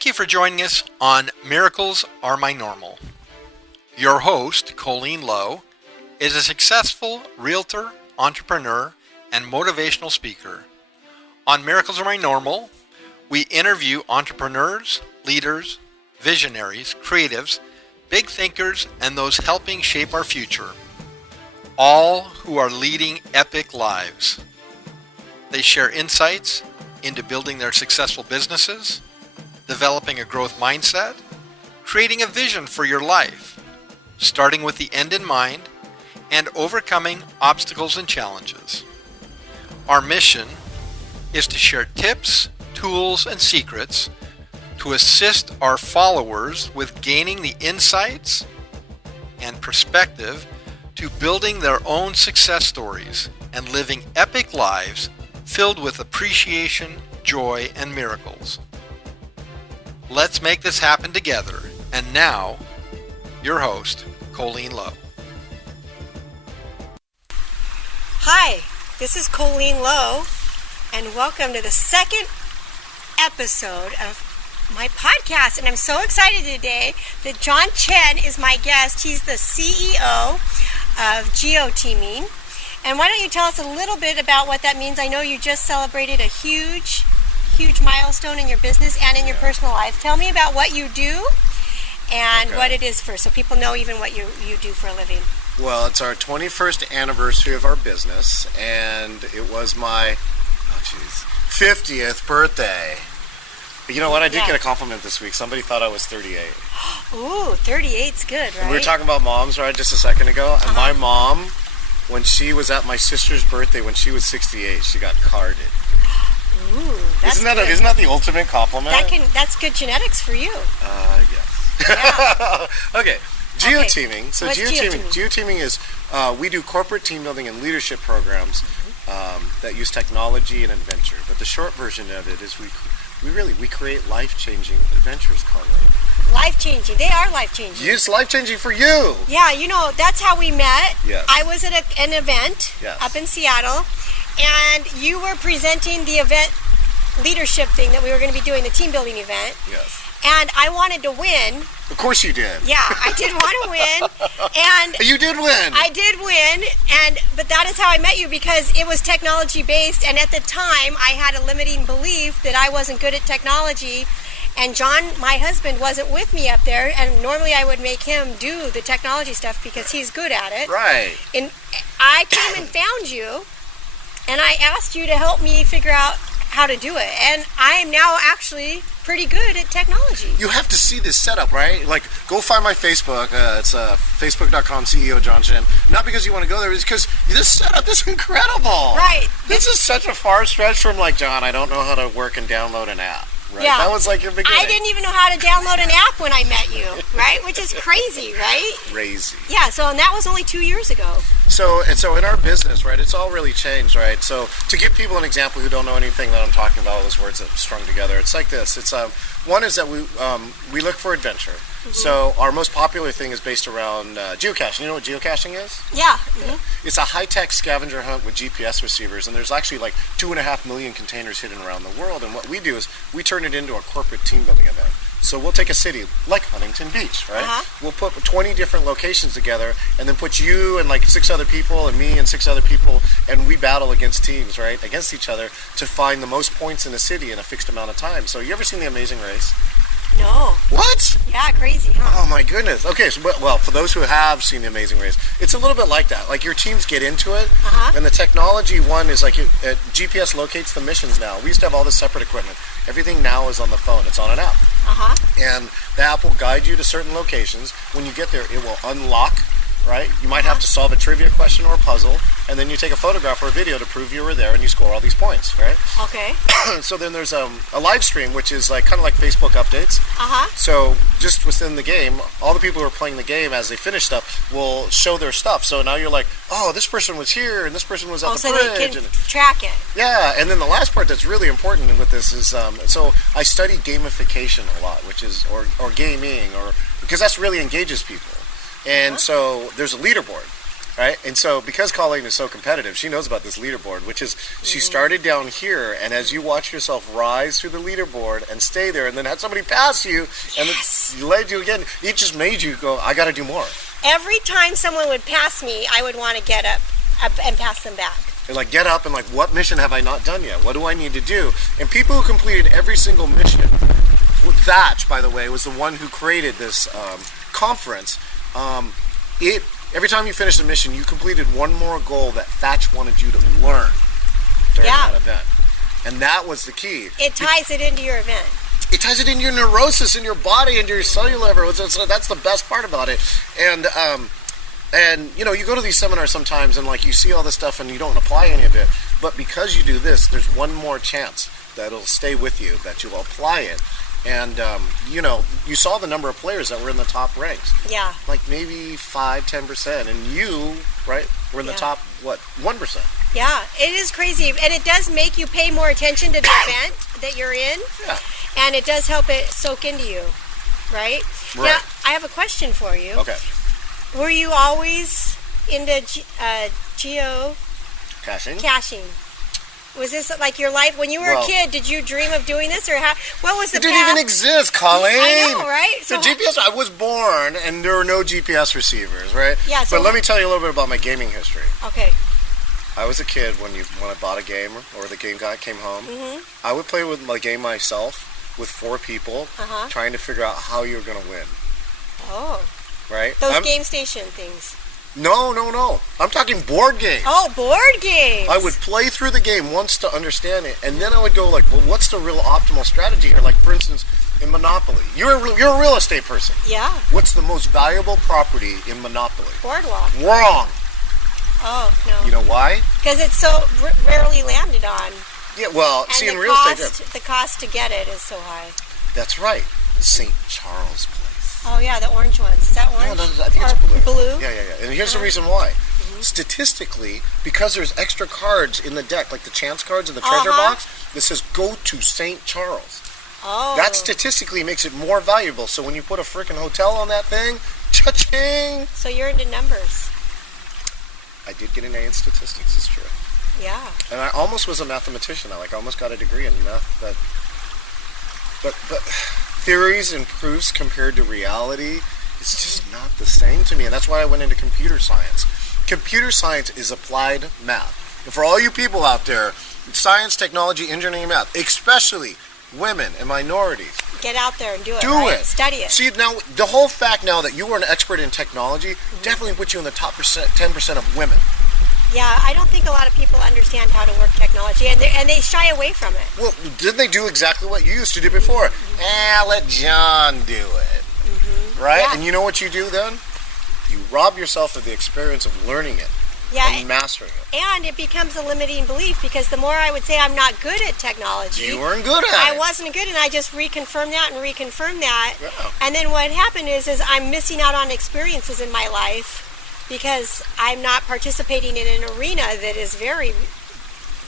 Thank you for joining us on Miracles Are My Normal. Your host, Colleen Lowe, is a successful realtor, entrepreneur, and motivational speaker. On Miracles Are My Normal, we interview entrepreneurs, leaders, visionaries, creatives, big thinkers, and those helping shape our future, all who are leading epic lives. They share insights into building their successful businesses, developing a growth mindset, creating a vision for your life, starting with the end in mind, and overcoming obstacles and challenges. Our mission is to share tips, tools, and secrets to assist our followers with gaining the insights and perspective to building their own success stories and living epic lives filled with appreciation, joy, and miracles. Let's make this happen together. And now, your host, Colleen Lowe. Hi, this is Colleen Lowe, and welcome to the second episode of my podcast. And I'm so excited today that John Chen is my guest. He's the CEO of Geo-teaming. And why don't you tell us a little bit about what that means? I know you just celebrated a huge milestone in your business and in your personal life. Tell me about what you do and what it is first, so people know even what you do for a living. Well, it's our 21st anniversary of our business, and it was my 50th birthday. But you know what? I did get a compliment this week. Somebody thought I was 38. Ooh, 38's good, right? We were talking about moms, right, just a second ago, and my mom, when she was at my sister's birthday, when she was 68, she got carded. Ooh, that's isn't that the ultimate compliment? That's good genetics for you. Yes. Yeah. Okay. Geo-teaming. So What's Geo-teaming is we do corporate team building and leadership programs that use technology and adventure. But the short version of it is we create life-changing adventures, Colleen. Life-changing. They are life-changing. It's life-changing for you. Yeah, that's how we met. Yes. I was at an event up in Seattle, and you were presenting the event leadership thing that we were going to be doing, the team building event. Yes. And I wanted to win. Of course you did. Yeah, I did want to win. And you did win. I did win, but that is how I met you, because it was technology based, and at the time I had a limiting belief that I wasn't good at technology. And John, my husband, wasn't with me up there, and normally I would make him do the technology stuff because he's good at it. Right. And I came and found you, and I asked you to help me figure out how to do it. And I am now actually pretty good at technology. You have to see this setup, right? Like, go find my Facebook. It's facebook.com CEO John Chen. Not because you want to go there, it's because this setup is incredible. Right. This is such a far stretch from like, John, I don't know how to work and download an app. Right? Yeah. That was like your beginning. I didn't even know how to download an app when I met you, right? Which is crazy, right? Crazy. Yeah, and that was only 2 years ago. So in our business, right, it's all really changed, right? So to give people an example who don't know anything that I'm talking about, all those words that are strung together, it's like this. It's one is that we look for adventure. Mm-hmm. So our most popular thing is based around geocaching. You know what geocaching is? Yeah. Mm-hmm. It's a high-tech scavenger hunt with GPS receivers, and there's actually like 2.5 million containers hidden around the world. And what we do is we turn it into a corporate team building event. So we'll take a city like Huntington Beach, right? We'll put 20 different locations together and then put you and like 6 other people and me and 6 other people, and we battle against teams, right? Against each other to find the most points in a city in a fixed amount of time. So you ever seen The Amazing Race? No. What? Yeah, crazy, huh? Oh my goodness. Okay, so well, for those who have seen The Amazing Race, it's a little bit like that. Like your teams get into it, and the technology one is like GPS locates the missions now. We used to have all this separate equipment. Everything now is on the phone. It's on an app. And the app will guide you to certain locations. When you get there, it will unlock, right? You might have to solve a trivia question or a puzzle, and then you take a photograph or a video to prove you were there, and you score all these points, right? Okay. So then there's a live stream, which is like kind of like Facebook updates. So just within the game, all the people who are playing the game, as they finish stuff, will show their stuff. So now you're like, oh, this person was here, and this person was at the bridge. They can track it. Yeah, and then the last part that's really important with this is, so I study gamification a lot, which is, or gaming, or because that's really engages people. And so there's a leaderboard. Right? And so because Colleen is so competitive, she knows about this leaderboard, which is she started down here, and as you watch yourself rise through the leaderboard and stay there, and then had somebody pass you, and then led you again, it just made you go, I got to do more. Every time someone would pass me, I would want to get up and pass them back. And like get up and like, what mission have I not done yet? What do I need to do? And people who completed every single mission, Thatch, by the way, was the one who created this conference. Every time you finished a mission, you completed one more goal that Thatch wanted you to learn during that event. And that was the key. It ties it into your event. It ties it into your neurosis in your body and your cellular level. So that's the best part about it. And you know, you go to these seminars sometimes and like you see all this stuff and you don't apply any of it. But because you do this, there's one more chance that it'll stay with you, that you'll apply it. And, you know, you saw the number of players that were in the top ranks. Yeah. Like maybe 5-10%. And you, right, were in the top, 1%. Yeah, it is crazy. And it does make you pay more attention to the event that you're in. Yeah. And it does help it soak into you, right? Now, I have a question for you. Okay. Were you always into caching? Was this like your life when you were a kid? Did you dream of doing this, or what was the? It didn't even exist, Colleen. I know, right? So GPS. I was born, and there were no GPS receivers, right? Yeah. So but let me tell you a little bit about my gaming history. Okay. I was a kid when I bought a game or the game guy came home. Mm-hmm. I would play with my game myself with 4 people, trying to figure out how you're going to win. Oh. Right. Those game station things. No. I'm talking board games. Oh, board games. I would play through the game once to understand it, and then I would go like, well, what's the real optimal strategy here? Like, for instance, in Monopoly. You're a real estate person. Yeah. What's the most valuable property in Monopoly? Boardwalk. Wrong. Oh, no. You know why? Because it's so rarely landed on. Yeah, well, and see, in real estate... the cost to get it is so high. That's right. St. Charles Place. Oh, yeah, the orange ones. Is that orange? No, I think it's blue. Blue? Yeah. And here's the reason why. Statistically, because there's extra cards in the deck, like the chance cards in the treasure box, that says go to St. Charles. Oh. That statistically makes it more valuable. So when you put a freaking hotel on that thing, cha-ching! So you're into numbers. I did get an A in statistics, it's true. Yeah. And I almost was a mathematician. I almost got a degree in math, but theories and proofs compared to reality, it's just not the same to me. And that's why I went into computer science. Computer science is applied math. And for all you people out there, science, technology, engineering, math, especially women and minorities, get out there and do it. Do it. Study it. See, now, the whole fact now that you are an expert in technology definitely puts you in the top 10% of women. Yeah, I don't think a lot of people understand how to work technology, and they shy away from it. Well, didn't they do exactly what you used to do before? Let John do it. Right? Yeah. And you know what you do then? You rob yourself of the experience of learning it and mastering it. And it becomes a limiting belief, because the more I would say I'm not good at technology... You weren't good at it. I wasn't good, and I just reconfirm that. Yeah. And then what happened is I'm missing out on experiences in my life because I'm not participating in an arena that is very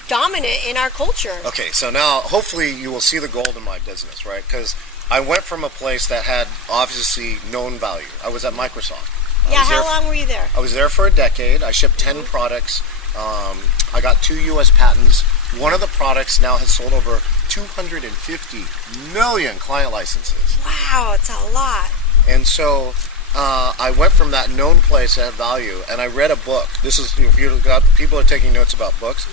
dominant in our culture. Okay, so now hopefully you will see the gold in my business, right? Because I went from a place that had obviously known value. I was at Microsoft. How long were you there? I was there for a decade. I shipped 10 products. I got 2 U.S. patents. One of the products now has sold over 250 million client licenses. Wow, it's a lot. And so I went from that known place that had value, and I read a book. This is, if you got people are taking notes about books,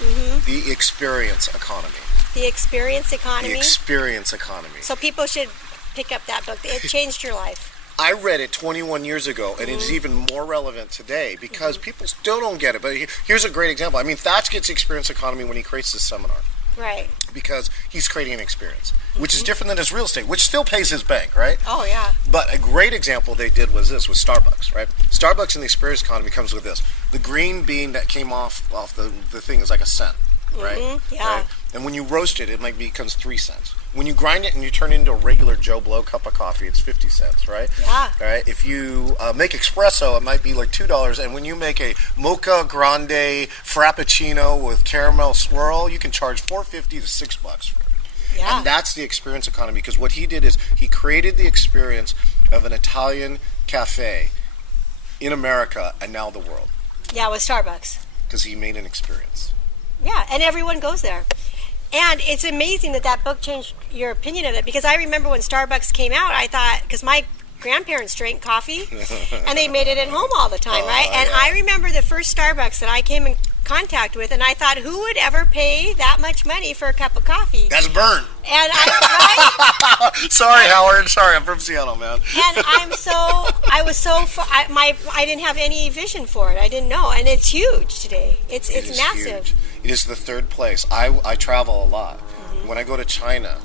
The Experience Economy. The Experience Economy? The Experience Economy. So people should pick up that book. It changed your life. I read it 21 years ago, and it's even more relevant today because people still don't get it. But here's a great example. I mean, Thatch gets Experience Economy when he creates this seminar. Right. Because he's creating an experience, which is different than his real estate, which still pays his bank, right? Oh, yeah. But a great example they did was Starbucks, right? Starbucks in the Experience Economy comes with this. The green bean that came off the thing is like a cent, right? Yeah. Right? And when you roast it, becomes 3 cents. When you grind it and you turn it into a regular Joe Blow cup of coffee, it's 50 cents, right? Yeah. All right. If you make espresso, it might be like $2. And when you make a mocha grande frappuccino with caramel swirl, you can charge $4.50 to $6 for it. Yeah. And that's the Experience Economy, because what he did is he created the experience of an Italian cafe in America and now the world. Yeah, with Starbucks. Because he made an experience. Yeah, and everyone goes there. And it's amazing that book changed your opinion of it, because I remember when Starbucks came out, I thought, because my grandparents drank coffee and they made it at home all the time, right? And I remember the first Starbucks that I came in contact with, and I thought, who would ever pay that much money for a cup of coffee? That's burnt. And right? Sorry, Howard. Sorry, I'm from Seattle, man. And I didn't have any vision for it. I didn't know, and it's huge today. It's massive. Huge. It is the third place. I travel a lot. When I go to China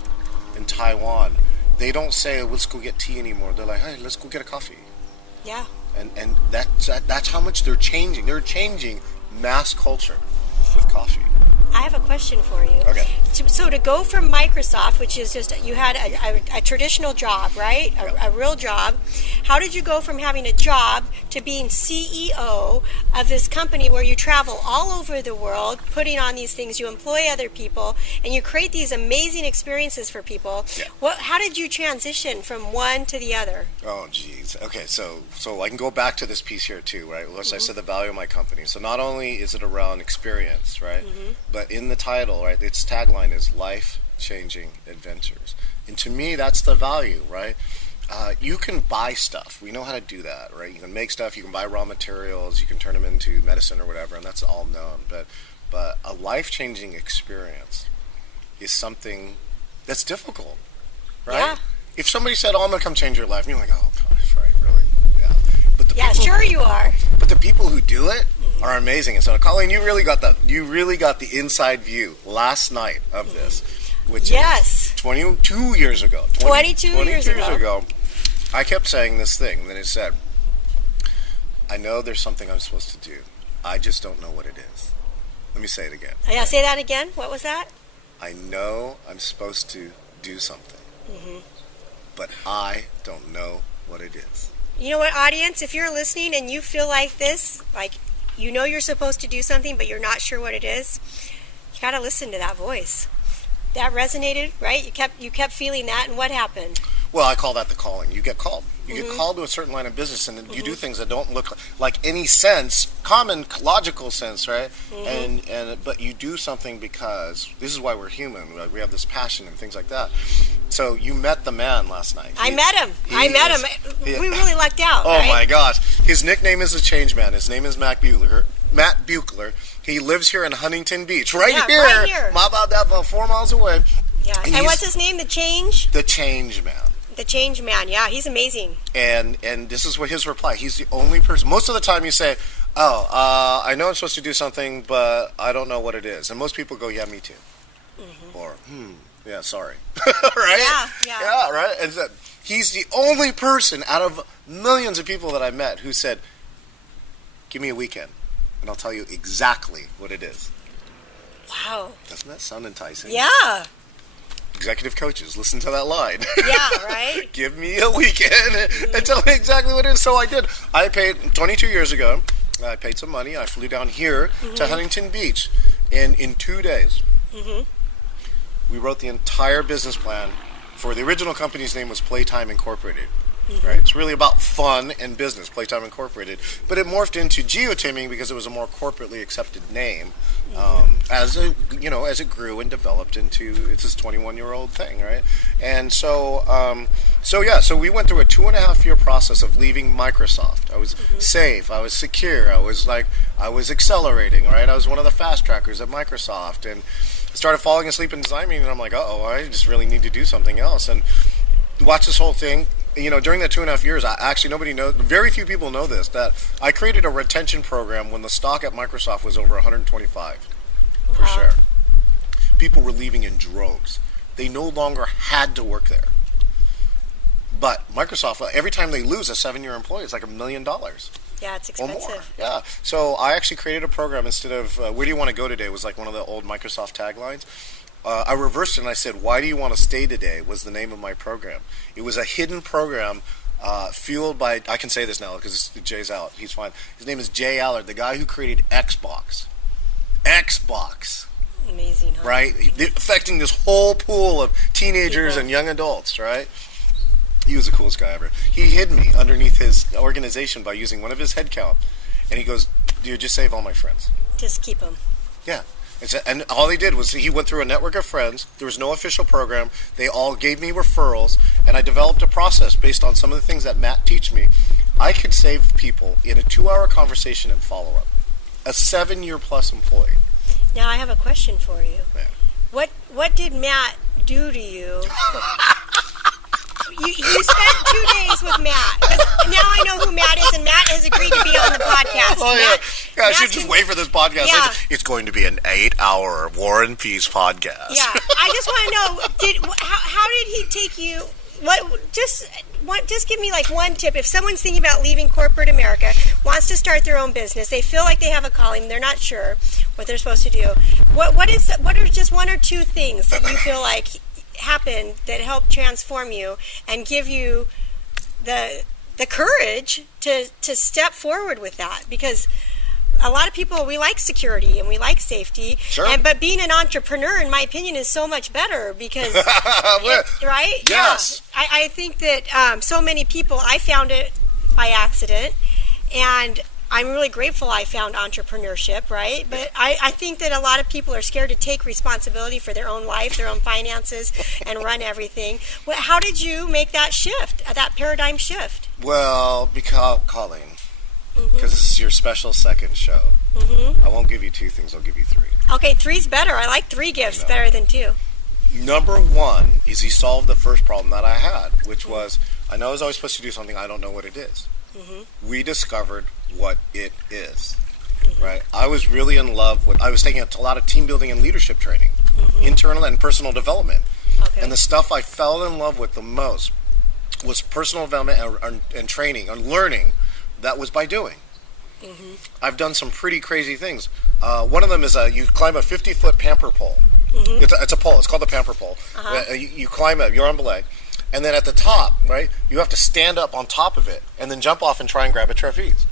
and Taiwan, they don't say, let's go get tea anymore. They're like, hey, let's go get a coffee. Yeah. And that's how much they're changing. They're changing mass culture with coffee. I have a question for you. Okay. So to go from Microsoft, which is just, you had a traditional job, right? A real job. How did you go from having a job to being CEO of this company where you travel all over the world, putting on these things, you employ other people, and you create these amazing experiences for people? Yeah. How did you transition from one to the other? Oh, geez. Okay, so I can go back to this piece here too, right? I said the value of my company. So not only is it around experience, right? But in the title, right, its tagline is life-changing adventures. And to me, that's the value, right? You can buy stuff. We know how to do that, right? You can make stuff, you can buy raw materials, you can turn them into medicine or whatever, and that's all known. But a life-changing experience is something that's difficult, right? Yeah. If somebody said, I'm going to come change your life, and you're like, oh, gosh, right, really? Yeah. But the people, sure you are. But the people who do it are amazing. And so, Colleen, you really got the inside view last night of this, which is 22 years ago. 22 years ago, I kept saying this thing. Then it said, I know there's something I'm supposed to do. I just don't know what it is. Let me say it again. Yeah, say that again. What was that? I know I'm supposed to do something, but I don't know what it is. You know what, audience? If you're listening and you feel like this, like you know you're supposed to do something, but you're not sure what it is, you got to listen to that voice. That resonated, right? You kept feeling that, and what happened? Well, I call that the calling. You get called. You get called to a certain line of business, and you do things that don't look like any sense, common logical sense, right? But you do something because this is why we're human. Like, we have this passion and things like that. So you met the man last night. I met him. We really lucked out. Oh right? My gosh! His nickname is the Change Man. His name is Matt Buechler. He lives here in Huntington Beach, right here. About 4 miles away. Yeah. And what's his name? The Change? The Change Man. The Change Man. Yeah, he's amazing. And this is what his reply. He's the only person. Most of the time you say, I know I'm supposed to do something, but I don't know what it is. And most people go, yeah, me too. Or, yeah, sorry. Right? Yeah, right? And he's the only person out of millions of people that I met who said, give me a weekend, and I'll tell you exactly what it is. Wow. Doesn't that sound enticing? Yeah. Executive coaches, listen to that line. Yeah, right? Give me a weekend and tell me exactly what it is. So I did. I paid 22 years ago. I paid some money. I flew down here to Huntington Beach. And in 2 days, we wrote the entire business plan for the original company's name was Playtime Incorporated. Right? It's really about fun and business, Playtime Incorporated. But it morphed into geotaming because it was a more corporately accepted name. As it grew and developed into it's this 21-year-old thing, right? And so we went through a 2.5-year process of leaving Microsoft. I was safe, I was secure, I was accelerating, right? I was one of the fast trackers at Microsoft, and I started falling asleep in design meeting, and I'm like, I just really need to do something else. And watch this whole thing. During that 2.5 years, very few people know this, that I created a retention program when the stock at Microsoft was over 125 per share. People were leaving in droves. They no longer had to work there. But Microsoft, every time they lose a 7-year employee, it's like $1 million. Yeah, it's expensive. Or more. Yeah. So I actually created a program instead of, where do you want to go today was like one of the old Microsoft taglines. I reversed it and I said, why do you want to stay today was the name of my program. It was a hidden program fueled by, I can say this now because Jay's out, he's fine. His name is Jay Allard, the guy who created Xbox. Amazing, huh? Right? Affecting this whole pool of teenagers and young adults, right? He was the coolest guy ever. He hid me underneath his organization by using one of his headcount. And he goes, You just save all my friends. Just keep them. Yeah. And all they did was he went through a network of friends. There was no official program. They all gave me referrals, and I developed a process based on some of the things that Matt teach me. I could save people in a 2-hour conversation and follow-up. A 7-year plus employee. Now I have a question for you. Yeah. What did Matt do to you? You spent 2 days with Matt. 'Cause now I know who Matt is, and Matt has agreed to be on the podcast. Oh, yeah. I should just wait for this podcast. Yeah. It's going to be an 8-hour War and Peace podcast. Yeah. I just want to know, how did he take you? Just give me like one tip. If someone's thinking about leaving corporate America, wants to start their own business, they feel like they have a calling, they're not sure what they're supposed to do. What are just 1 or 2 things that you feel like happened that helped transform you and give you the courage to step forward with that? Because a lot of people, we like security and we like safety, sure. But being an entrepreneur, in my opinion, is so much better because, right? Yes. Yeah. I think that so many people, I found it by accident, and I'm really grateful I found entrepreneurship, right? But I think that a lot of people are scared to take responsibility for their own life, their own finances, and run everything. How did you make that shift, that paradigm shift? Well, because Colleen, because this is your special second show, I won't give you 2 things, I'll give you 3. Okay, 3's better. I like 3 gifts better than 2. Number 1 is he solved the first problem that I had, which was, I know I was always supposed to do something, I don't know what it is. We discovered what it is, right? I was really in love with, I was taking a lot of team building and leadership training, internal and personal development. Okay. And the stuff I fell in love with the most was personal development and training and learning. That was by doing. I've done some pretty crazy things. One of them is you climb a 50-foot pamper pole. It's a pole. It's called the pamper pole. You climb it. You're on belay. And then at the top, right, you have to stand up on top of it and then jump off and try and grab a trapeze.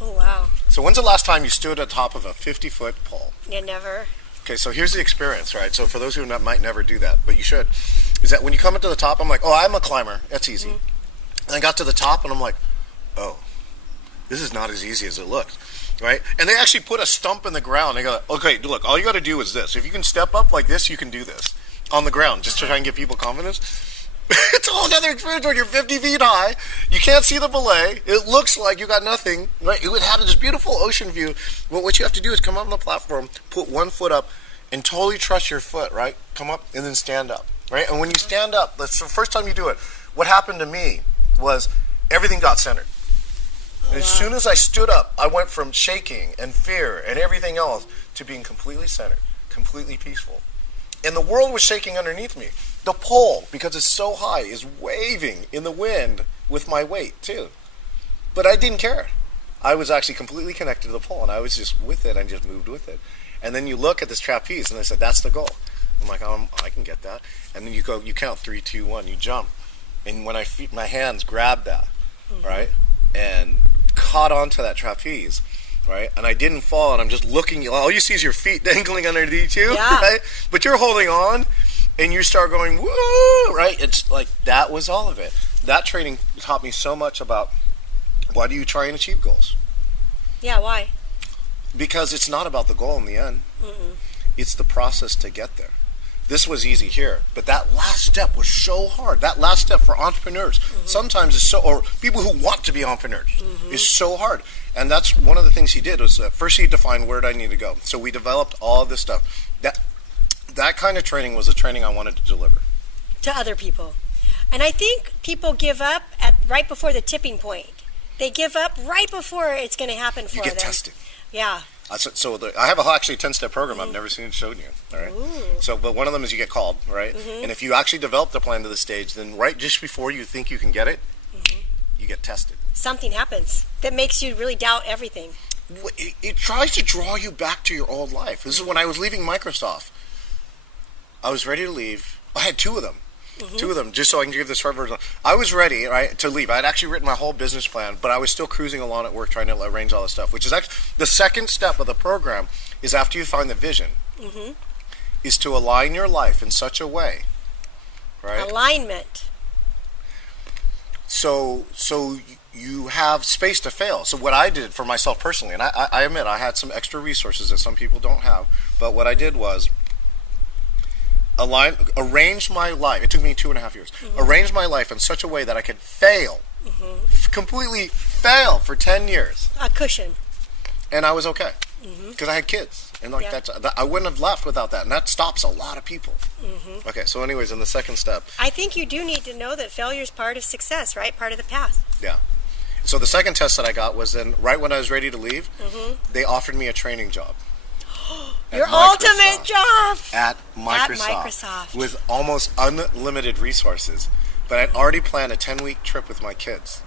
Oh, wow. So when's the last time you stood at the top of a 50-foot pole? Yeah, never. Okay, so here's the experience, right? So for those who might never do that, but you should, is that when you come up to the top, I'm like, oh, I'm a climber. That's easy. And I got to the top and I'm like, oh, this is not as easy as it looked, right? And they actually put a stump in the ground. They go, okay, look, all you got to do is this. If you can step up like this, you can do this on the ground, just to try and give people confidence. It's a whole other experience when you're 50 feet high. You can't see the belay. It looks like you got nothing, right? It would have this beautiful ocean view. Well, what you have to do is come up on the platform, put 1 foot up, and totally trust your foot, right? Come up and then stand up, right? And when you stand up, that's the first time you do it. What happened to me was everything got centered. And as soon as I stood up, I went from shaking and fear and everything else to being completely centered, completely peaceful. And the world was shaking underneath me. The pole, because it's so high, is waving in the wind with my weight, too. But I didn't care. I was actually completely connected to the pole, and I was just with it and just moved with it. And then you look at this trapeze, and they said, that's the goal. I'm like, I can get that. And then you count 3, 2, 1, you jump. And when my hands grabbed that, right, and caught onto that trapeze, right, and I didn't fall, and I'm just looking, all you see is your feet dangling underneath you, right, but you're holding on, and you start going, woo, right, it's like, that was all of it. That training taught me so much about why do you try and achieve goals? Yeah, why? Because it's not about the goal in the end. It's the process to get there. This was easy here, but that last step was so hard. That last step for entrepreneurs sometimes is or people who want to be entrepreneurs is so hard. And that's one of the things he did was first he defined where did I need to go. So we developed all this stuff. That kind of training was the training I wanted to deliver to other people. And I think people give up right before the tipping point. They give up right before it's going to happen for them. You get tested. Yeah. So I have actually a 10-step program I've never seen it shown you. All right. So, but one of them is you get called, right? And if you actually develop the plan to the stage, then right just before you think you can get it, you get tested. Something happens that makes you really doubt everything. It tries to draw you back to your old life. This is when I was leaving Microsoft. I was ready to leave. I had 2 of them. 2 of them, just so I can give this short version. I was ready, right, to leave. I had actually written my whole business plan, but I was still cruising along at work trying to arrange all this stuff, which is actually the second step of the program is after you find the vision, is to align your life in such a way, right? Alignment. So you have space to fail. So what I did for myself personally, and I admit I had some extra resources that some people don't have, but what I did was arrange my life. It took me 2.5 years. Arrange my life in such a way that I could fail, completely fail for 10 years. A cushion. And I was okay because I had kids, and like I wouldn't have left without that, and that stops a lot of people. Okay, so anyways, in the second step, I think you do need to know that failure is part of success, right? Part of the path. Yeah. So the second test that I got was then right when I was ready to leave, they offered me a training job. Your ultimate job at Microsoft with almost unlimited resources. But I'd already planned a 10-week trip with my kids.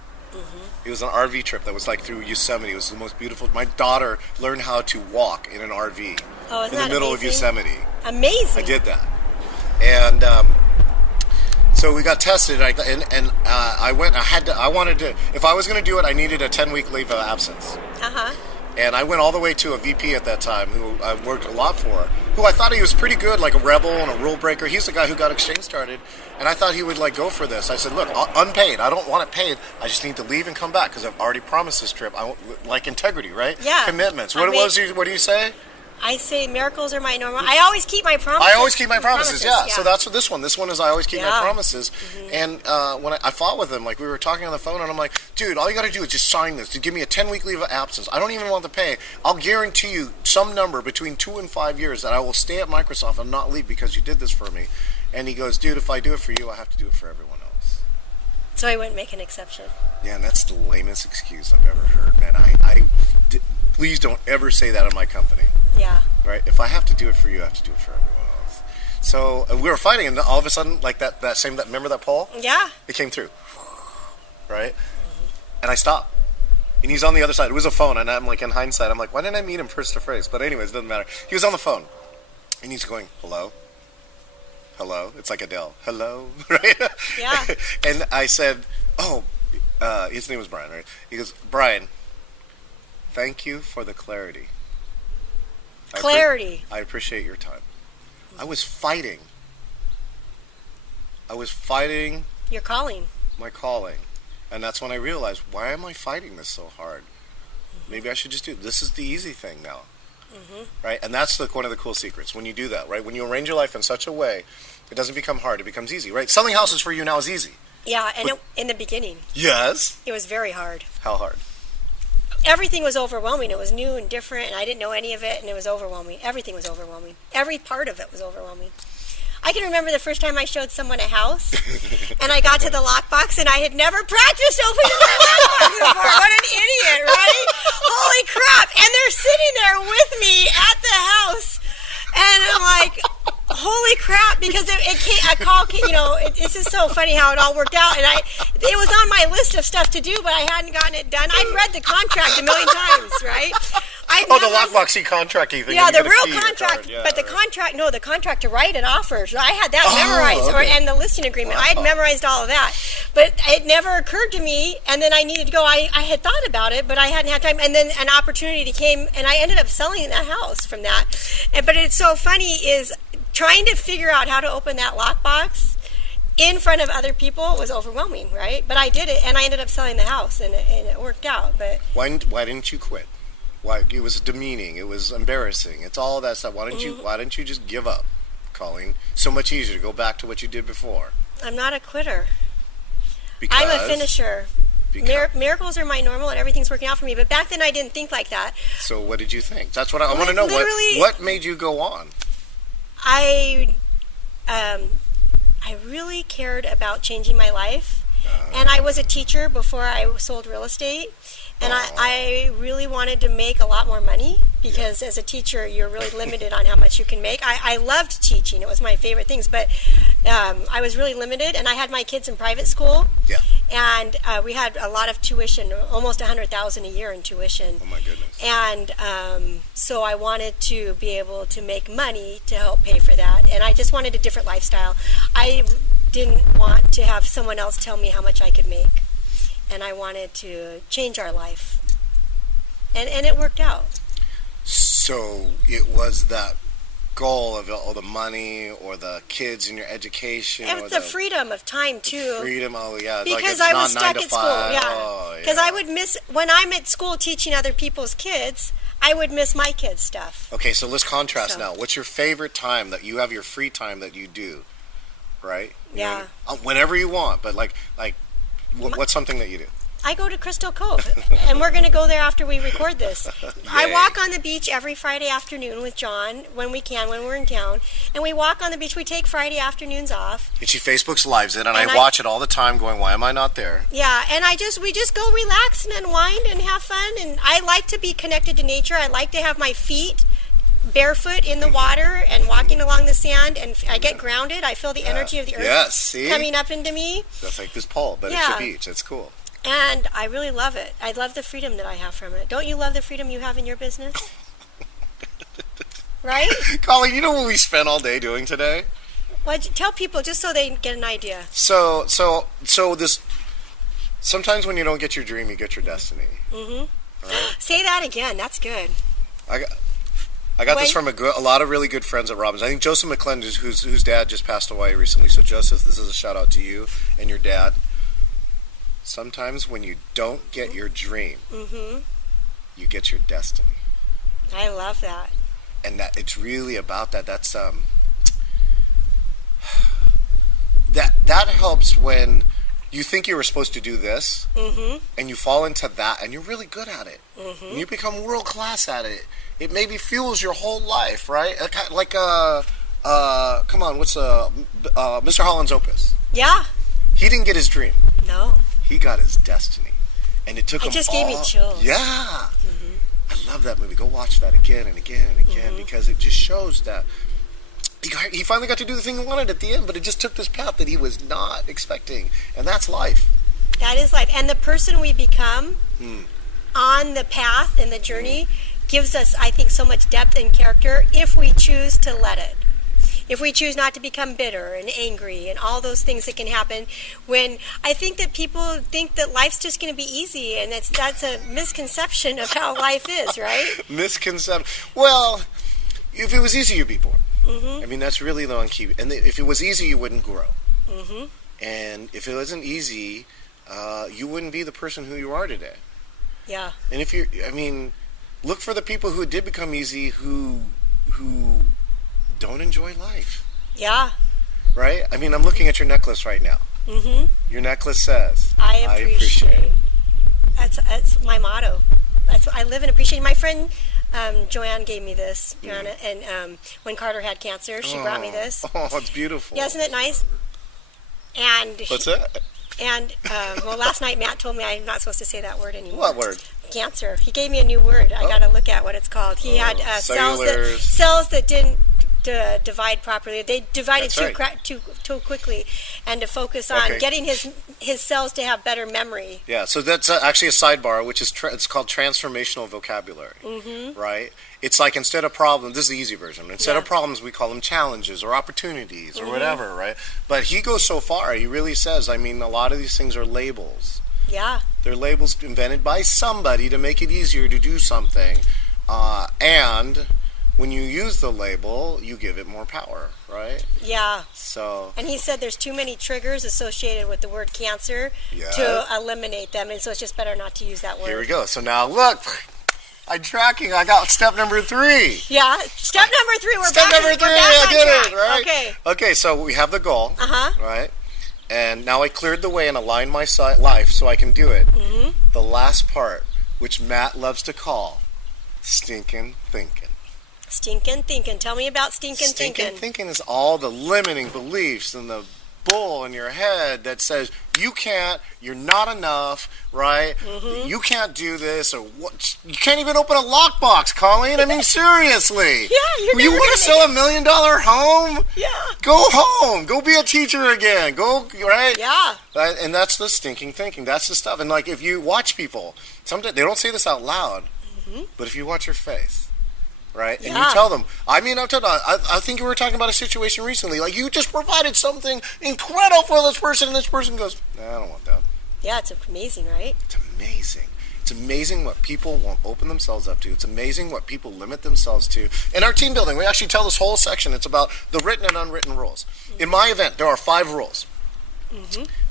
It was an RV trip that was like through Yosemite. It was the most beautiful. My daughter learned how to walk in an RV in the middle of Yosemite. Amazing. I did that, and so we got tested. And I went. I wanted to. If I was going to do it, I needed a 10-week leave of absence. And I went all the way to a VP at that time, who I worked a lot for, who I thought he was pretty good, like a rebel and a rule breaker. He's the guy who got Exchange started, and I thought he would like go for this. I said, look, unpaid. I don't want it paid. I just need to leave and come back because I've already promised this trip. I like integrity, right? Yeah. Commitments. What do you say? I say miracles are my normal. I always keep my promises. I always keep my promises. Yeah. So that's what this one. This one is I always keep my promises. And when I fought with him, like we were talking on the phone, and I'm like, dude, all you got to do is just sign this to give me a 10-week leave of absence. I don't even want to pay. I'll guarantee you some number between 2 and 5 years that I will stay at Microsoft and not leave because you did this for me. And he goes, dude, if I do it for you, I have to do it for everyone else. So I wouldn't make an exception. Yeah, and that's the lamest excuse I've ever heard, man. Please don't ever say that in my company. Yeah. Right? If I have to do it for you, I have to do it for everyone else. So we were fighting, and all of a sudden, like that remember that pole? Yeah. It came through. Right? And I stopped. And he's on the other side. It was a phone, and I'm like, in hindsight, I'm like, why didn't I meet him face to face? But anyways, it doesn't matter. He was on the phone. And he's going, hello? Hello? It's like Adele. Hello? Right? Yeah. And I said, his name was Brian, right? He goes, Brian, thank you for the clarity. I appreciate your time. I was fighting. Your calling. My calling. And that's when I realized, why am I fighting this so hard? Maybe I should just do it. This is the easy thing now. Right? And that's one of the cool secrets. When you do that, right? When you arrange your life in such a way, it doesn't become hard. It becomes easy, right? Selling houses for you now is easy. Yeah, and in the beginning. Yes. It was very hard. How hard? Everything was overwhelming. It was new and different, and I didn't know any of it, and it was overwhelming. Everything was overwhelming. Every part of it was overwhelming. I can remember the first time I showed someone a house, and I got to the lockbox, and I had never practiced opening the lockbox before. What an idiot, right? Holy crap. And they're sitting there with me at the house, and I'm like, holy crap, because this is so funny how it all worked out, and it was on my list of stuff to do, but I hadn't gotten it done. I'd read the contract a million times, right? The lockboxy contracting thing. Yeah, the real contract, but the contract to write an offer. So I had that memorized, and the listing agreement. I had memorized all of that, but it never occurred to me, and then I needed to go. I had thought about it, but I hadn't had time, and then an opportunity came, and I ended up selling that house from that. But it's so funny is trying to figure out how to open that lockbox in front of other people was overwhelming, right? But I did it, and I ended up selling the house, and it worked out. But why didn't you quit? Why? It was demeaning. It was embarrassing. It's all that stuff. Why didn't you just give up, Colleen? So much easier to go back to what you did before. I'm not a quitter. Because I'm a finisher. Miracles are my normal, and everything's working out for me. But back then, I didn't think like that. So what did you think? That's what I want to know. What made you go on? I really cared about changing my life, and I was a teacher before I sold real estate, and I really wanted to make a lot more money because as a teacher you're really limited on how much you can make. I loved teaching. It was my favorite things, but I was really limited, and I had my kids in private school. Yeah. And we had a lot of tuition, almost $100,000 a year in tuition. Oh my goodness! And so I wanted to be able to make money to help pay for that, and I just wanted a different lifestyle. I didn't want to have someone else tell me how much I could make, and I wanted to change our life, and it worked out. So it was that goal of all the money or the kids in your education, And or the freedom of time too. freedom. Oh yeah, Because like it's I not was 9 stuck to at school, 5. yeah. Oh, Because I would miss when I'm at school teaching other people's kids. I would miss my kids' stuff. Okay, so let's contrast So. now. What's your favorite time that you have your free time that you do? Right? Yeah. Whenever you want, but what's something that you do? I go to Crystal Cove, and we're going to go there after we record this. I Yay. walk on the beach every Friday afternoon with John when we can, when we're in town. And we walk on the beach. We take Friday afternoons off. And she Facebook's lives it, and And I watch it all the time going, why am I not there? Yeah, and we just go relax and unwind and have fun. And I like to be connected to nature. I like to have my feet barefoot in the water and walking along the sand, and I get grounded. I feel the energy of the earth Yes, see? coming up into me. That's like this pole, but it's Yeah. a beach. It's cool. And I really love it. I love the freedom that I have from it. Don't you love the freedom you have in your business? Right? Colleen, you know what we spent all day doing today? Well, tell people just so they get an idea. So this, sometimes when you don't get your dream, you get your destiny. Say that again. That's good. I got this from a lot of really good friends at Robbins. I think Joseph McClendon, whose dad just passed away recently. So Joseph, this is a shout out to you and your dad. Sometimes when you don't get your dream, you get your destiny. I love that. And that it's really about that. That's that helps when you think you were supposed to do this, and you fall into that, and you're really good at it, and you become world class at it. It maybe fuels your whole life, right? Like come on, what's Mr. Holland's Opus? Yeah. He didn't get his dream. No. He got his destiny, and it took him. It just gave me chills. Yeah, I love that movie. Go watch that again and again and again because it just shows that he finally got to do the thing he wanted at the end, but it just took this path that he was not expecting, and that's life. That is life. And the person we become on the path and the journey gives us, I think, so much depth and character if we choose to let it. If we choose not to become bitter and angry and all those things that can happen when I think that people think that life's just going to be easy, and that's a misconception of how life is, right? Misconception. Well, if it was easy, you'd be born. I mean, that's really the one key. And if it was easy, you wouldn't grow. And if it wasn't easy, you wouldn't be the person who you are today. Yeah. And look for the people who did become easy who don't enjoy life. Yeah. Right? I mean, I'm looking at your necklace right now. Your necklace says, I appreciate. That's my motto. I live in appreciating. My friend Joanne gave me this, Joanna, and when Carter had cancer, she brought me this. Oh, it's beautiful. Yeah, isn't it nice? And What's that? And last night Matt told me I'm not supposed to say that word anymore. What word? Cancer. He gave me a new word. I got to look at what it's called. He had cells that didn't divide properly. They divided too quickly, and to focus on getting his cells to have better memory. Yeah, so that's actually a sidebar, which is it's called transformational vocabulary, right? It's like instead of problems, this is the easy version. Instead of problems, we call them challenges or opportunities or whatever, right? But he goes so far. He really says, I mean, a lot of these things are labels. Yeah. They're labels invented by somebody to make it easier to do something, and when you use the label, you give it more power, right? Yeah. So. And he said there's too many triggers associated with the word cancer to eliminate them, and so it's just better not to use that word. Here we go. So now look, I'm tracking. I got step number 3. Yeah. Step number 3. Step number 3. I did it, right? Okay. Okay. So we have the goal. Right. And now I cleared the way and aligned my life so I can do it. The last part, which Matt loves to call stinking thinking. Stinking thinking. Tell me about stinking thinking. Stinking thinking is all the limiting beliefs and the bull in your head that says you can't, you're not enough, right? You can't do this, or what? You can't even open a lockbox, Colleen. I mean, seriously. Yeah, you want to sell $1 million home? Yeah. Go home. Go be a teacher again. Go, right? Yeah. And that's the stinking thinking. That's the stuff. And like if you watch people, sometimes they don't say this out loud, but if you watch your face. Right? And you tell them, I think we were talking about a situation recently, like you just provided something incredible for this person, and this person goes, I don't want that. Yeah, it's amazing, right? It's amazing. It's amazing what people won't open themselves up to. It's amazing what people limit themselves to. In our team building, we actually tell this whole section, it's about the written and unwritten rules. In my event, there are 5 rules.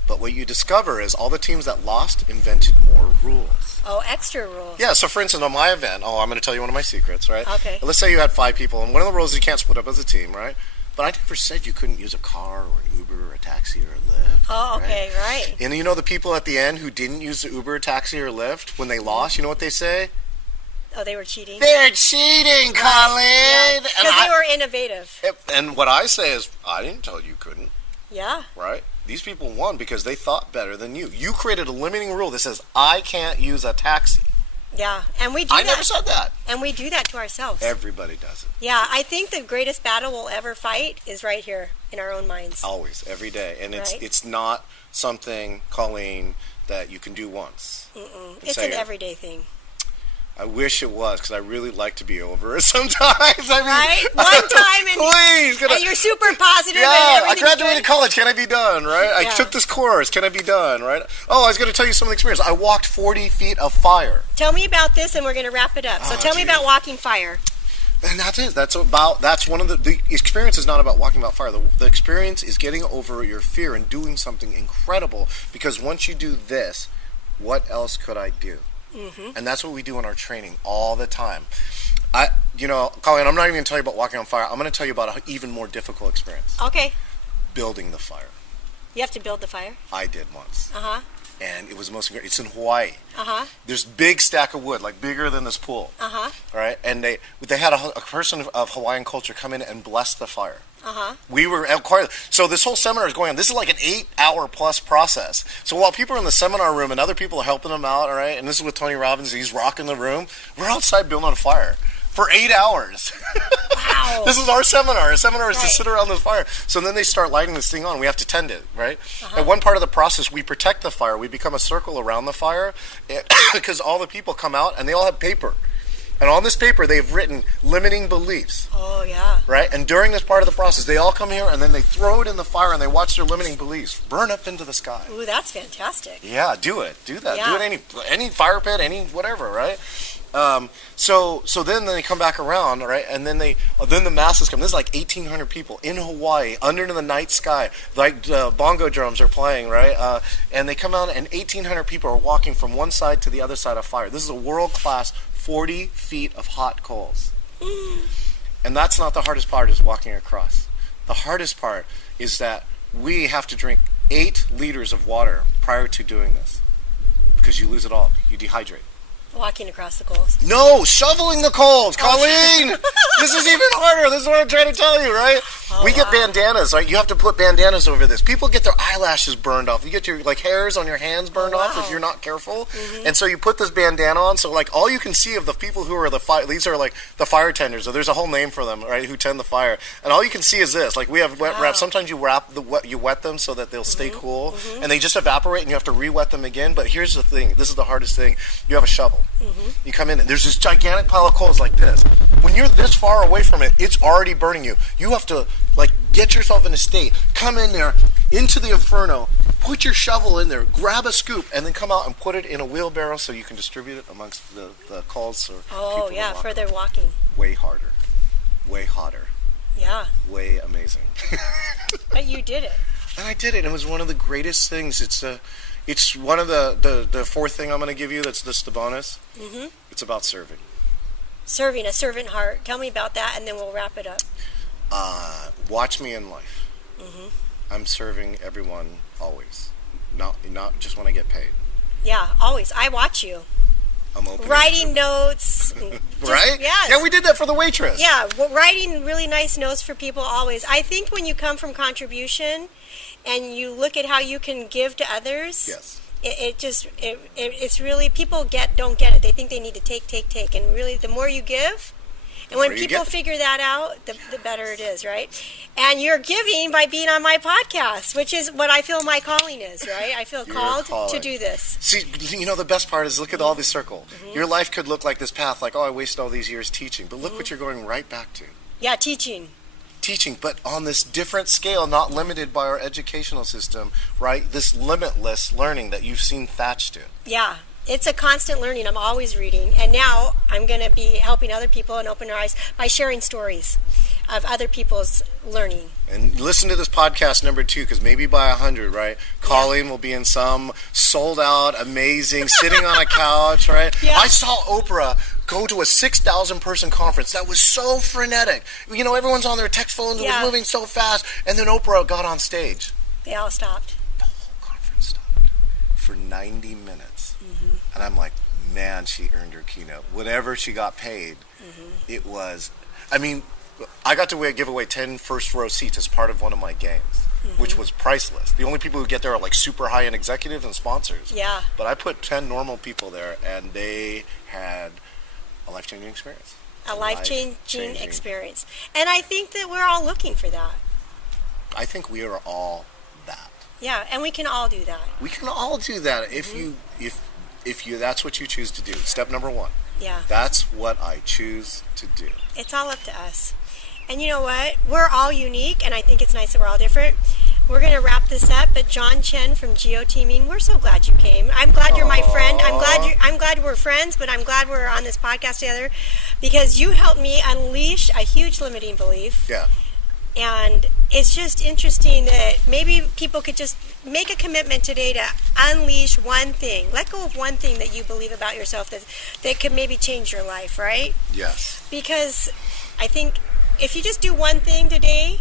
But what you discover is all the teams that lost invented more rules. Oh, extra rules. Yeah, so for instance, on my event, I'm going to tell you one of my secrets, right? Okay. Let's say you had 5 people, and one of the rules is you can't split up as a team, right? But I never said you couldn't use a car or an Uber or a taxi or a Lyft. Oh, okay, right. And you know the people at the end who didn't use the Uber, taxi, or Lyft, when they lost, you know what they say? Oh, they were cheating? They're cheating, Colleen! Because they were innovative. And what I say is, I didn't tell you couldn't. Yeah. Right? These people won because they thought better than you. You created a limiting rule that says, I can't use a taxi. Yeah, and we do I that. never said that. And we do that to ourselves. Everybody does it. Yeah, I think the greatest battle we'll ever fight is right here in our own minds. Always, every day. And Right. it's not something, Colleen, that you can do once. It's an everyday thing. I wish it was, because I really like to be over it sometimes. I mean, Right? One time and, please, and you're super positive. yeah, and I everything's graduated good. college. Can I be done, right? I Yeah. took this course. Can I be done, right? Oh, I was going to tell you some of the experience. I walked 40 feet of fire. Tell me about this and we're going to wrap it up. So tell me geez. about walking fire. And that's it. That's one of the experience is not about walking about fire. The experience is getting over your fear and doing something incredible, because once you do this, what else could I do? And that's what we do in our training all the time. Colleen, I'm not even going to tell you about walking on fire. I'm going to tell you about an even more difficult experience. Okay. Building the fire. You have to build the fire? I did once. Uh-huh. And it was the most incredible. It's in Hawaii. Uh-huh. There's big stack of wood, like bigger than this pool. Uh-huh. All right? And they had a person of Hawaiian culture come in and bless the fire. Uh-huh. We were so this whole seminar is going on. This is like an 8-hour plus process. So while people are in the seminar room and other people are helping them out, all right, and this is with Tony Robbins, he's rocking the room, we're outside building a fire for 8 hours. Wow. This is our seminar. Our seminar is to Right. sit around the fire. So then they start lighting this thing on. We have to tend it, right? At one part of the process, we protect the fire. We become a circle around the fire because all the people come out and they all have paper. And on this paper, they've written limiting beliefs. Oh, yeah. Right? And during this part of the process, they all come here and then they throw it in the fire and they watch their limiting beliefs burn up into the sky. Ooh, that's fantastic. Yeah, do it. Do that. Yeah. Do it any fire pit, any whatever, right? So then they come back around, right? And then the masses come. This is like 1,800 people in Hawaii under the night sky. Like bongo drums are playing, right? And they come out and 1,800 people are walking from one side to the other side of fire. This is a world-class 40 feet of hot coals. And that's not the hardest part, is walking across. The hardest part is that we have to drink 8 liters of water prior to doing this, because you lose it all. You dehydrate. Walking across the coals. No, shoveling the coals, Colleen! This is even harder. This is what I'm trying to tell you, right? We get bandanas, right? You have to put bandanas over this. People get their eyelashes burned off. You get your hairs on your hands burned off if you're not careful. And so you put this bandana on, so all you can see of the people who are these are the fire tenders. So there's a whole name for them, right? Who tend the fire. And all you can see is this. We have wet wrap. Sometimes you wet them so that they'll stay cool, and they just evaporate, and you have to re-wet them again. But here's the thing. This is the hardest thing. You have a shovel. You come in and there's this gigantic pile of coals like this. When you're this far away from it, it's already burning you. You have to get yourself in a state, come in there into the inferno, put your shovel in there, grab a scoop, and then come out and put it in a wheelbarrow so you can distribute it amongst the coals. Oh, yeah, further walking. Way harder, way hotter, Yeah. way amazing. But you did it. And I did it. It was one of the greatest things. It's one of the fourth thing I'm going to give you. That's just the bonus. It's about serving. Serving, a servant heart. Tell me about that, and then we'll wrap it up. Watch me in life. I'm serving everyone always, not just when I get paid. Yeah, always. I watch you. I'm open. Writing notes. Right? Yes. Yeah, we did that for the waitress. Yeah, writing really nice notes for people always. I think when you come from contribution and you look at how you can give to others, Yes. it's really, people don't get it. They think they need to take, and really the more you give, and when people figure that out, the better it is, right? And you're giving by being on my podcast, which is what I feel my calling is, right? I feel called to do this. See, the best part is look at all this circle. Your life could look like this path, like, I wasted all these years teaching. But look what you're going right back to. Yeah, teaching, but on this different scale, not limited by our educational system, right? This limitless learning that you've seen Thatch do. Yeah. it's a constant learning. I'm always reading. And now I'm going to be helping other people and open their eyes by sharing stories of other people's learning. And listen to this podcast number 2, because maybe by 100, right? Colleen will be in some sold out, amazing, sitting on a couch, right? Yeah. I saw Oprah go to a 6,000 person conference that was so frenetic. You know, everyone's on their text phones, it was moving so fast, and then Oprah got on stage. They all stopped. The whole conference stopped for 90 minutes. Mm-hmm. And I'm like, man, she earned her keynote. Whatever she got paid, it was, I mean, I got to give away 10 first row seats as part of one of my games, which was priceless. The only people who get there are like super high-end executives and sponsors. Yeah. But I put 10 normal people there, and they had a life-changing experience. A life-changing experience. And I think that we're all looking for that. I think we are all that. Yeah, and we can all do that. We can all do that if you that's what you choose to do. Step number 1. Yeah. That's what I choose to do. It's all up to us. And you know what? We're all unique, and I think it's nice that we're all different. We're going to wrap this up, but John Chen from Geoteaming, we're so glad you came. I'm glad you're my friend. I'm glad we're friends, but I'm glad we're on this podcast together because you helped me unleash a huge limiting belief. Yeah. And it's just interesting that maybe people could just make a commitment today to unleash one thing. Let go of one thing that you believe about yourself that could maybe change your life, right? Yes. Because I think if you just do one thing today,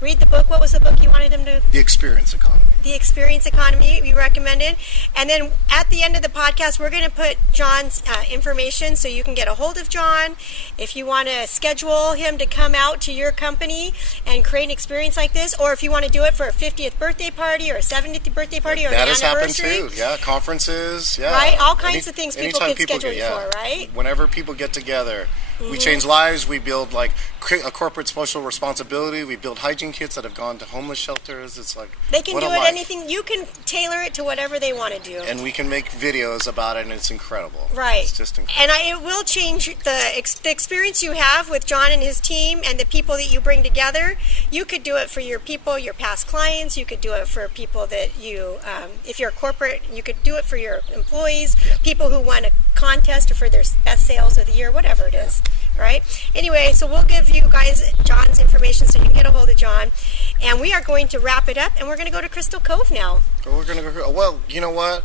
read the book. What was the book you wanted him to? The Experience Economy. The Experience Economy you recommended. And then at the end of the podcast, we're going to put John's information so you can get a hold of John. If you want to schedule him to come out to your company and create an experience like this, or if you want to do it for a 50th birthday party or a 70th birthday party or an anniversary. That has happened too. Yeah, conferences. Yeah. Right? All kinds of things people can schedule you for, right? Whenever people get together, we change lives. We build like a corporate social responsibility. We build hygiene kits that have gone to homeless shelters. It's like they can do it anything. You can tailor it to whatever they want to do. And we can make videos about it, and it's incredible. Right. It's just incredible. And it will change the experience you have with John and his team and the people that you bring together. You could do it for your people, your past clients. You could do it for people that you, if you're a corporate, you could do it for your employees, people who won a contest or for their best sales of the year, whatever it is. Right? Anyway, so we'll give you guys John's information so you can get a hold of John. And we are going to wrap it up, and we're going to go to Crystal Cove now. We're going to go. Well, you know what?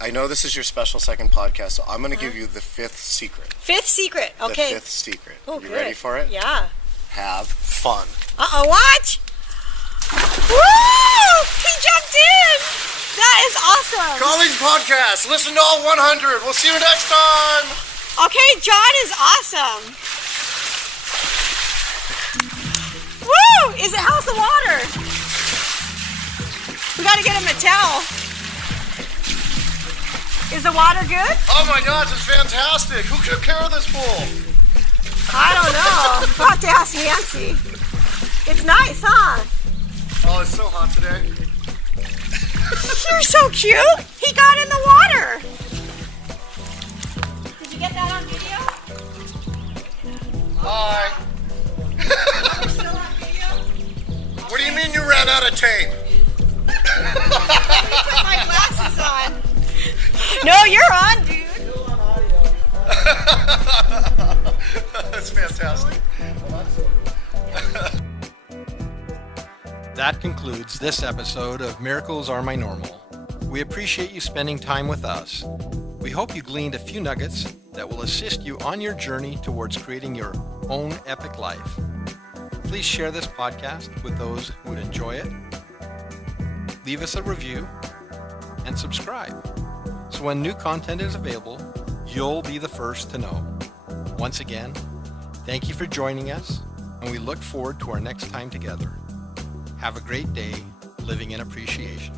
I know this is your special second podcast, so I'm going to give you the 5th secret. 5th secret. Okay. The 5th secret. Oh, you good. ready for it? Yeah. Have fun. Uh-oh, watch! Woo! He jumped in! That is awesome! College Podcast. Listen to all 100. We'll see you next time. Okay, John is awesome. Woo! How's the water? We gotta get him a towel. Is the water good? Oh my gosh, it's fantastic. Who took care of this pool? I don't know. We'll have to ask Nancy. It's nice, huh? Oh, it's so hot today. You're so cute. He got in the water. Did you get that on video? Hi. Still on video? What do you mean you ran out of tape? Let me put my glasses on. No, you're on, dude. Still on audio. That's fantastic. That concludes this episode of Miracles Are My Normal. We appreciate you spending time with us. We hope you gleaned a few nuggets that will assist you on your journey towards creating your own epic life. Please share this podcast with those who would enjoy it. Leave us a review and subscribe. So when new content is available, you'll be the first to know. Once again, thank you for joining us, and we look forward to our next time together. Have a great day living in appreciation.